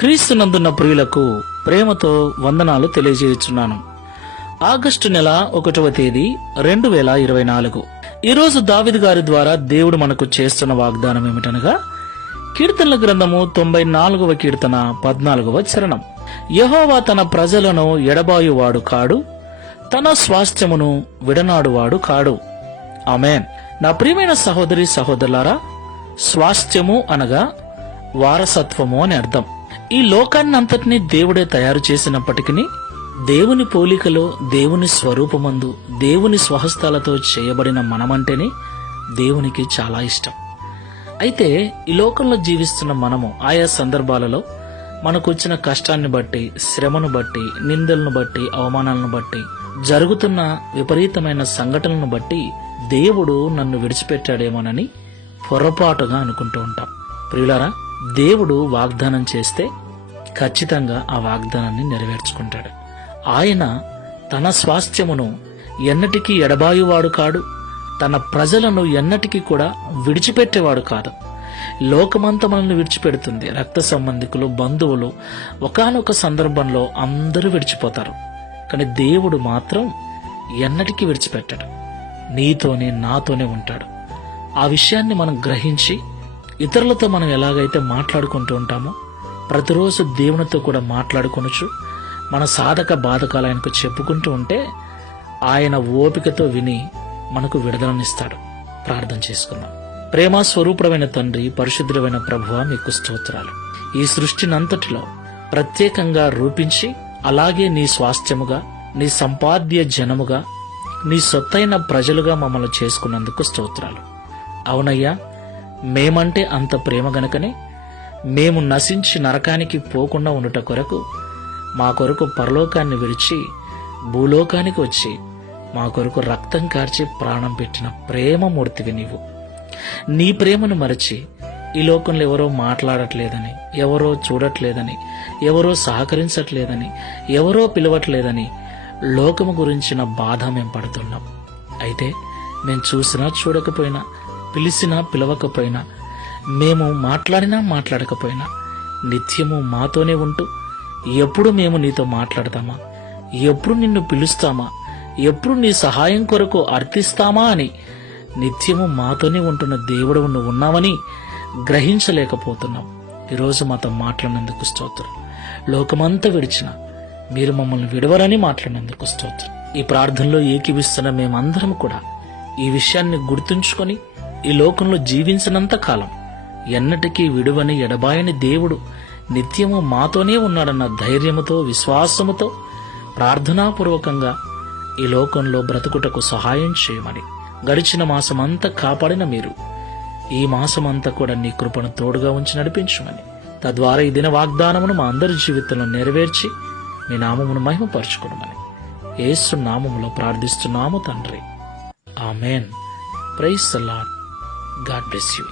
క్రీస్తునందున్న ప్రియులకు ప్రేమతో వందనాలు తెలియజేయుచున్నాను. ఆగస్టు నెల 1వ తేదీ 2024. ఈరోజు దావీదు గారి ద్వారా దేవుడు మనకు చేస్తున్న వాగ్దానం ఏమిటనగా, కీర్తనల గ్రంథము 94వ కీర్తన 14వ చరణం. యెహోవా తన ప్రజలను ఎడబాయువాడు కాడు, తన స్వాస్థ్యమును విడనాడువాడు కాడు. ఆమేన్. నా ప్రియమైన సహోదరి సహోదరులారా, స్వాస్థ్యము అనగా వారసత్వము అని అర్థం. ఈ లోకాన్నంతటినీ దేవుడే తయారు చేసినప్పటికీ దేవుని పోలికలో, దేవుని స్వరూపమందు, దేవుని స్వహస్తాలతో చేయబడిన మనమంటేనే దేవునికి చాలా ఇష్టం. అయితే ఈ లోకంలో జీవిస్తున్న మనము ఆయా సందర్భాలలో మనకు వచ్చిన కష్టాన్ని బట్టి, శ్రమను బట్టి, నిందలను బట్టి, అవమానాలను బట్టి, జరుగుతున్న విపరీతమైన సంఘటనలను బట్టి దేవుడు నన్ను విడిచిపెట్టాడేమోనని పొరపాటుగా అనుకుంటూ ఉంటాం. ప్రియులారా, దేవుడు వాగ్దానం చేస్తే ఖచ్చితంగా ఆ వాగ్దానాన్ని నెరవేర్చుకుంటాడు. ఆయన తన స్వాస్థ్యమును ఎన్నటికీ ఎడబాయువాడు కాడు, తన ప్రజలను ఎన్నటికీ కూడా విడిచిపెట్టేవాడు కాదు. లోకమంతా మనల్ని విడిచిపెడుతుంది. రక్త సంబంధికులు, బంధువులు ఒకానొక సందర్భంలో అందరూ విడిచిపోతారు. కానీ దేవుడు మాత్రం ఎన్నటికీ విడిచిపెట్టాడు. నీతోనే, నాతోనే ఉంటాడు. ఆ విషయాన్ని మనం గ్రహించి ఇతరులతో మనం ఎలాగైతే మాట్లాడుకుంటూ ఉంటామో, ప్రతిరోజు దేవునితో కూడా మాట్లాడుకొనొచ్చు. మన సాధక బాధకాలు ఆయనకు చెప్పుకుంటూ ఉంటే ఆయన ఓపికతో విని మనకు విడుదలనిస్తాడు. ప్రార్థన చేసుకుందాం. ప్రేమ స్వరూపమైన తండ్రి, పరిశుద్ధుడైన ప్రభువా, మీకు స్తోత్రాలు. ఈ సృష్టినంతటిలో ప్రత్యేకంగా రూపించి, అలాగే నీ స్వాస్థ్యముగా, నీ సంపాద్య జనముగా, నీ సొత్తైన ప్రజలుగా మమ్మల్ని చేసుకున్నందుకు స్తోత్రాలు. అవునయ్యా, మేమంటే అంత ప్రేమ గనుకనే మేము నశించి నరకానికి పోకుండా ఉండుట కొరకు, మా కొరకు పరలోకాన్ని విడిచి భూలోకానికి వచ్చి మా కొరకు రక్తం కార్చి ప్రాణం పెట్టిన ప్రేమమూర్తివి నీవు. నీ ప్రేమను మరచి ఈ లోకంలో ఎవరో మాట్లాడట్లేదని, ఎవరో చూడట్లేదని, ఎవరో సహకరించట్లేదని, ఎవరో పిలవట్లేదని లోకము గురించిన బాధ మేము పడుతున్నాం. అయితే మేము చూసినా చూడకపోయినా, పిలిచినా పిలవకపోయినా, మేము మాట్లాడినా మాట్లాడకపోయినా నిత్యము మాతోనే ఉంటూ, ఎప్పుడు మేము నీతో మాట్లాడతామా, ఎప్పుడు నిన్ను పిలుస్తామా, ఎప్పుడు నీ సహాయం కొరకు అర్థిస్తామా అని నిత్యము మాతోనే ఉంటున్న దేవుడు నువ్వు ఉన్నావని గ్రహించలేకపోతున్నాం. ఈరోజు మాతో మాట్లాడినందుకు స్తోత్రం. లోకమంతా విడిచిన మీరు మమ్మల్ని విడవరని మాట్లాడినందుకు స్తోత్రం. ఈ ప్రార్థనలో ఏకీవిస్తున్న మేమందరం కూడా ఈ విషయాన్ని గుర్తుంచుకొని ఈ లోకంలో జీవించినంత కాలం ఎన్నటికీ విడువని ఎడబాయని దేవుడు నిత్యము మాతోనే ఉన్నాడన్న ధైర్యముతో, విశ్వాసముతో ప్రార్థనాపూర్వకంగా ఈ లోకంలో బ్రతుకుటకు సహాయం చేయమని, గడిచిన మాసమంతా కాపాడిన మీరు ఈ మాసమంతా కూడా నీ కృపను తోడుగా ఉంచి నడిపించమని, తద్వారా ఈ దిన వాగ్దానమును మా అందరి జీవితంలో నెరవేర్చి నీ నామమును మహిమపరచుకోమని యేసు నామములో ప్రార్థిస్తున్నాము తండ్రి. ఆమేన్. Praise the Lord. God bless you.